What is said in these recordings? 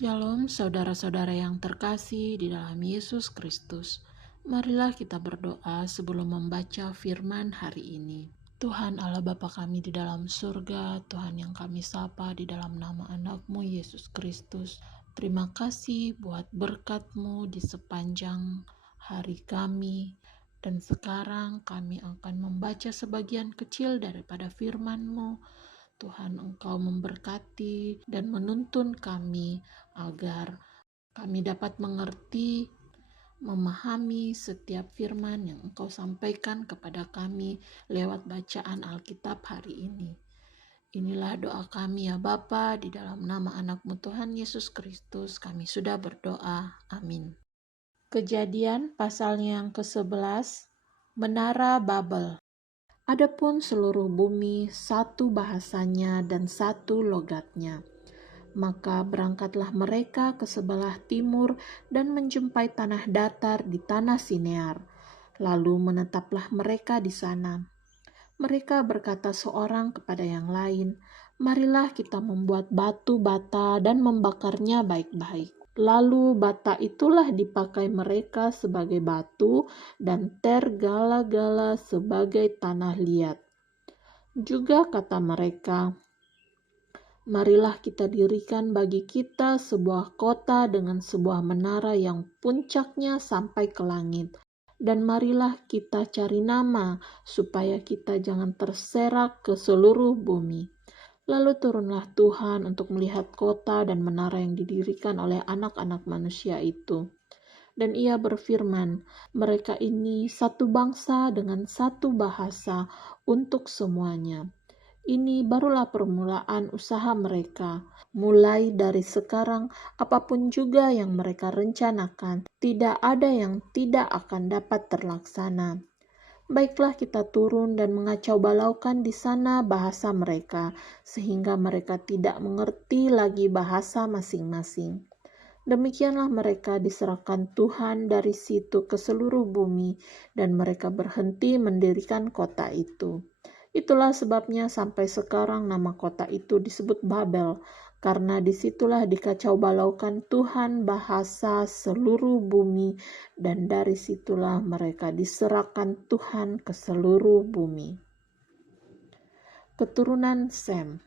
Shalom saudara-saudara yang terkasih di dalam Yesus Kristus. Marilah kita berdoa sebelum membaca firman hari ini. Tuhan Allah Bapa kami di dalam surga, Tuhan yang kami sapa di dalam nama anak-Mu Yesus Kristus. Terima kasih buat berkat-Mu di sepanjang hari kami. Dan sekarang kami akan membaca sebagian kecil daripada firman-Mu. Tuhan, Engkau memberkati dan menuntun kami agar kami dapat mengerti, memahami setiap firman yang Engkau sampaikan kepada kami lewat bacaan Alkitab hari ini. Inilah doa kami ya Bapa, di dalam nama anak-Mu Tuhan Yesus Kristus kami sudah berdoa. Amin. Kejadian pasalnya yang ke-11, Menara Babel. Adapun seluruh bumi satu bahasanya dan satu logatnya. Maka berangkatlah mereka ke sebelah timur dan menjumpai tanah datar di tanah Sinear. Lalu menetaplah mereka di sana. Mereka berkata seorang kepada yang lain, "Marilah kita membuat batu bata dan membakarnya baik-baik." Lalu bata itulah dipakai mereka sebagai batu dan tergala-gala sebagai tanah liat. Juga kata mereka, "Marilah kita dirikan bagi kita sebuah kota dengan sebuah menara yang puncaknya sampai ke langit. Dan marilah kita cari nama supaya kita jangan terserak ke seluruh bumi." Lalu turunlah Tuhan untuk melihat kota dan menara yang didirikan oleh anak-anak manusia itu. Dan ia berfirman, "Mereka ini satu bangsa dengan satu bahasa untuk semuanya. Ini barulah permulaan usaha mereka. Mulai dari sekarang, apapun juga yang mereka rencanakan, tidak ada yang tidak akan dapat terlaksana. Baiklah kita turun dan mengacau balaukan di sana bahasa mereka, sehingga mereka tidak mengerti lagi bahasa masing-masing." Demikianlah mereka diserahkan Tuhan dari situ ke seluruh bumi, dan mereka berhenti mendirikan kota itu. Itulah sebabnya sampai sekarang nama kota itu disebut Babel, karena disitulah dikacau balaukan Tuhan bahasa seluruh bumi, dan dari situlah mereka diserahkan Tuhan ke seluruh bumi. Keturunan Sem.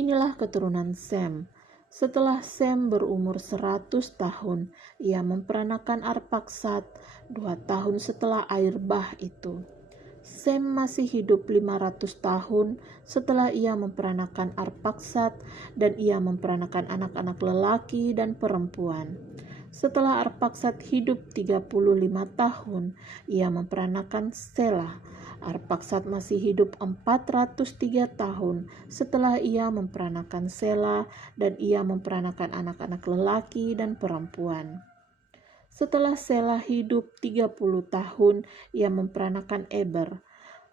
Inilah keturunan Sem. Setelah Sem berumur 100 tahun, ia memperanakan Arpaksad 2 tahun setelah air bah itu. Sem masih hidup 500 tahun setelah ia memperanakan Arpaksad, dan ia memperanakan anak-anak lelaki dan perempuan. Setelah Arpaksad hidup 35 tahun, ia memperanakan Selah. Arpaksad masih hidup 403 tahun setelah ia memperanakan Selah, dan ia memperanakan anak-anak lelaki dan perempuan. Setelah Selah hidup 30 tahun, ia memperanakan Eber.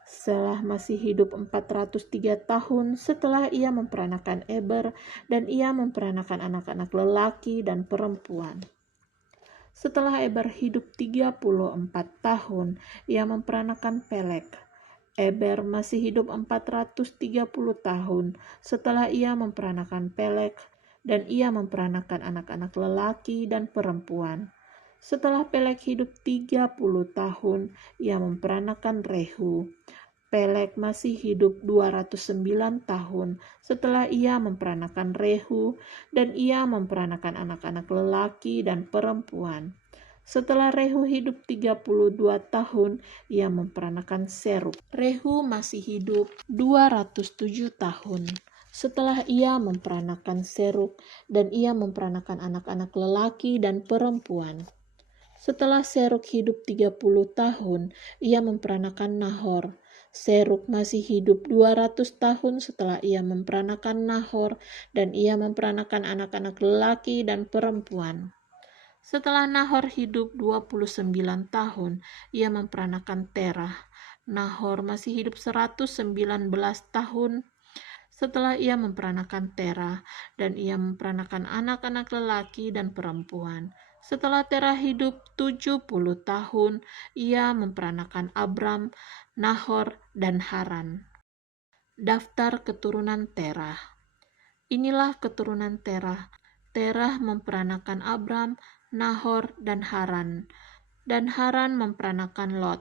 Selah masih hidup 403 tahun setelah ia memperanakan Eber, dan ia memperanakan anak-anak lelaki dan perempuan. Setelah Eber hidup 34 tahun, ia memperanakan Pelek. Eber masih hidup 430 tahun setelah ia memperanakan Pelek, dan ia memperanakan anak-anak lelaki dan perempuan. Setelah Pelek hidup 30 tahun, ia memperanakan Rehu. Pelek masih hidup 209 tahun setelah ia memperanakan Rehu, dan ia memperanakan anak-anak lelaki dan perempuan. Setelah Rehu hidup 32 tahun, ia memperanakan Seruk. Rehu masih hidup 207 tahun setelah ia memperanakan Seruk, dan ia memperanakan anak-anak lelaki dan perempuan. Setelah Seruk hidup 30 tahun, ia memperanakan Nahor. Seruk masih hidup 200 tahun setelah ia memperanakan Nahor, dan ia memperanakan anak-anak lelaki dan perempuan. Setelah Nahor hidup 29 tahun, ia memperanakan Terah. Nahor masih hidup 119 tahun setelah ia memperanakan Terah, dan ia memperanakan anak-anak lelaki dan perempuan. Setelah Terah hidup 70 tahun, ia memperanakan Abram, Nahor, dan Haran. Daftar keturunan Terah. Inilah keturunan Terah. Terah memperanakan Abram, Nahor, dan Haran. Dan Haran memperanakan Lot.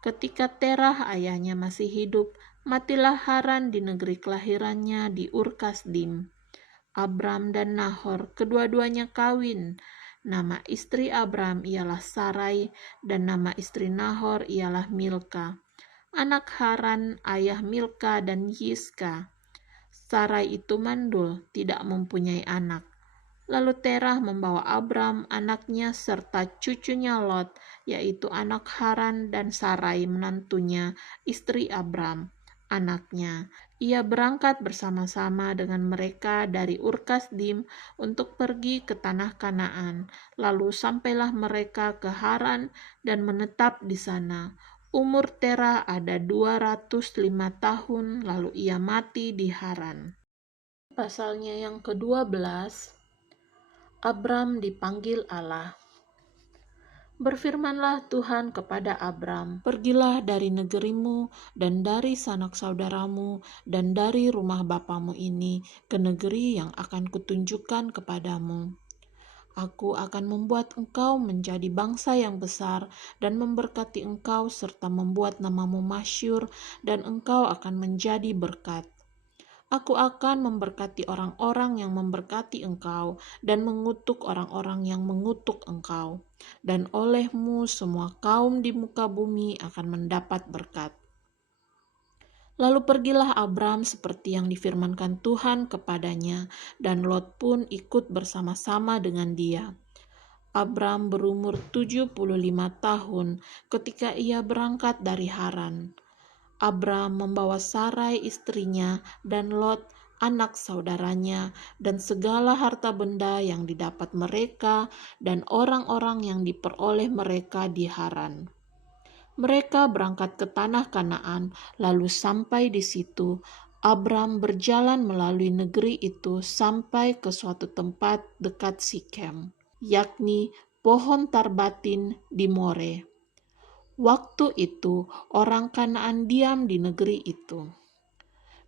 Ketika Terah ayahnya masih hidup, matilah Haran di negeri kelahirannya di Ur-Kasdim. Abram dan Nahor kedua-duanya kawin. Nama istri Abram ialah Sarai, dan nama istri Nahor ialah Milka. Anak Haran ayah Milka dan Yiska. Sarai itu mandul, tidak mempunyai anak. Lalu Terah membawa Abram, anaknya, serta cucunya Lot, yaitu anak Haran, dan Sarai menantunya, istri Abram, anaknya. Ia berangkat bersama-sama dengan mereka dari Ur-Kasdim untuk pergi ke tanah Kanaan. Lalu sampailah mereka ke Haran dan menetap di sana. Umur Terah ada 205 tahun, lalu ia mati di Haran. Pasalnya yang ke-12, Abram dipanggil Allah. Berfirmanlah Tuhan kepada Abram, "Pergilah dari negerimu dan dari sanak saudaramu dan dari rumah bapamu ini ke negeri yang akan kutunjukkan kepadamu. Aku akan membuat engkau menjadi bangsa yang besar dan memberkati engkau serta membuat namamu masyhur, dan engkau akan menjadi berkat. Aku akan memberkati orang-orang yang memberkati engkau dan mengutuk orang-orang yang mengutuk engkau. Dan olehmu semua kaum di muka bumi akan mendapat berkat." Lalu pergilah Abram seperti yang difirmankan Tuhan kepadanya, dan Lot pun ikut bersama-sama dengan dia. Abram berumur 75 tahun ketika ia berangkat dari Haran. Abram membawa Sarai istrinya dan Lot anak saudaranya dan segala harta benda yang didapat mereka dan orang-orang yang diperoleh mereka di Haran. Mereka berangkat ke tanah Kanaan, lalu sampai di situ Abram berjalan melalui negeri itu sampai ke suatu tempat dekat Sikem, yakni pohon tarbatin di More. Waktu itu orang Kanaan diam di negeri itu.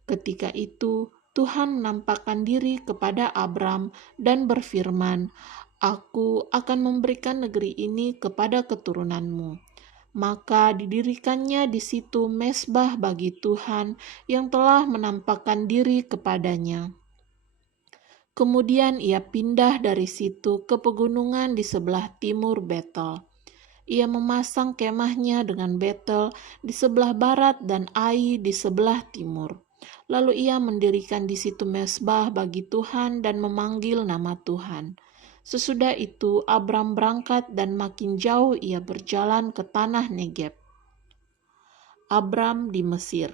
Ketika itu Tuhan menampakkan diri kepada Abram dan berfirman, "Aku akan memberikan negeri ini kepada keturunanmu." Maka didirikannya di situ mezbah bagi Tuhan yang telah menampakkan diri kepadanya. Kemudian ia pindah dari situ ke pegunungan di sebelah timur Betel. Ia memasang kemahnya dengan Betel di sebelah barat dan Ai di sebelah timur. Lalu ia mendirikan di situ mezbah bagi Tuhan dan memanggil nama Tuhan. Sesudah itu Abram berangkat dan makin jauh ia berjalan ke tanah Negeb. Abram di Mesir.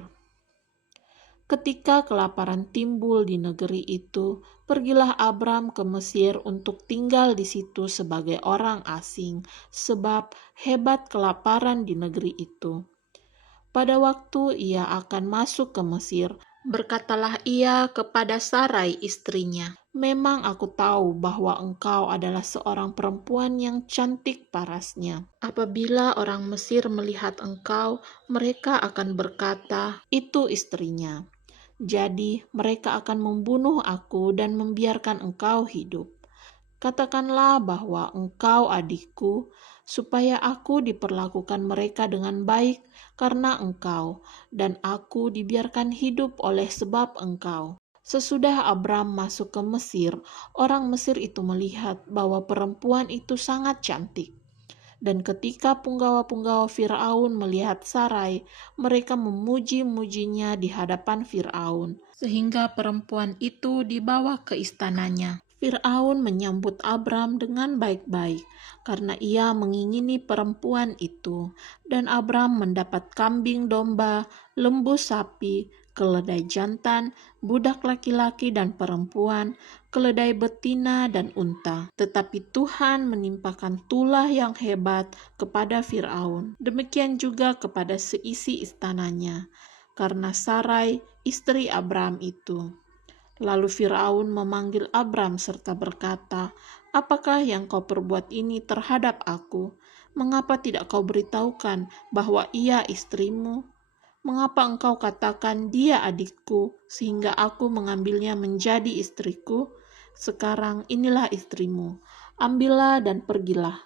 Ketika kelaparan timbul di negeri itu, pergilah Abram ke Mesir untuk tinggal di situ sebagai orang asing, sebab hebat kelaparan di negeri itu. Pada waktu ia akan masuk ke Mesir, berkatalah ia kepada Sarai istrinya, "Memang aku tahu bahwa engkau adalah seorang perempuan yang cantik parasnya. Apabila orang Mesir melihat engkau, mereka akan berkata, 'Itu istrinya.' Jadi mereka akan membunuh aku dan membiarkan engkau hidup. Katakanlah bahwa engkau adikku, supaya aku diperlakukan mereka dengan baik karena engkau, dan aku dibiarkan hidup oleh sebab engkau." Sesudah Abram masuk ke Mesir, orang Mesir itu melihat bahwa perempuan itu sangat cantik. Dan ketika punggawa-punggawa Firaun melihat Sarai, mereka memuji-mujinya di hadapan Firaun, sehingga perempuan itu dibawa ke istananya. Firaun menyambut Abram dengan baik-baik, karena ia mengingini perempuan itu. Dan Abram mendapat kambing domba, lembu sapi, keledai jantan, budak laki-laki dan perempuan, keledai betina dan unta. Tetapi Tuhan menimpakan tulah yang hebat kepada Firaun, demikian juga kepada seisi istananya, karena Sarai, istri Abram itu. Lalu Firaun memanggil Abram serta berkata, "Apakah yang kau perbuat ini terhadap aku? Mengapa tidak kau beritahukan bahwa ia istrimu?" Mengapa engkau katakan dia adikku, sehingga aku mengambilnya menjadi istriku? Sekarang inilah istrimu, ambillah dan pergilah.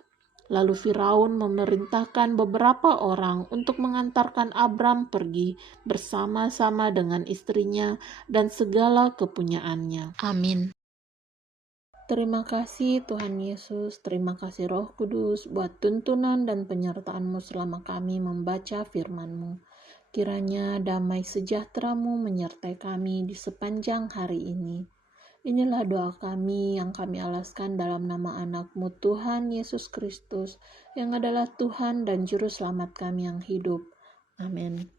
Lalu Firaun memerintahkan beberapa orang untuk mengantarkan Abram pergi bersama-sama dengan istrinya dan segala kepunyaannya. Amin. Terima kasih Tuhan Yesus, terima kasih Roh Kudus buat tuntunan dan penyertaan-Mu selama kami membaca firman-Mu. Kiranya damai sejahtera-Mu menyertai kami di sepanjang hari ini. Inilah doa kami yang kami alaskan dalam nama anak-Mu Tuhan Yesus Kristus, yang adalah Tuhan dan Juru Selamat kami yang hidup. Amin.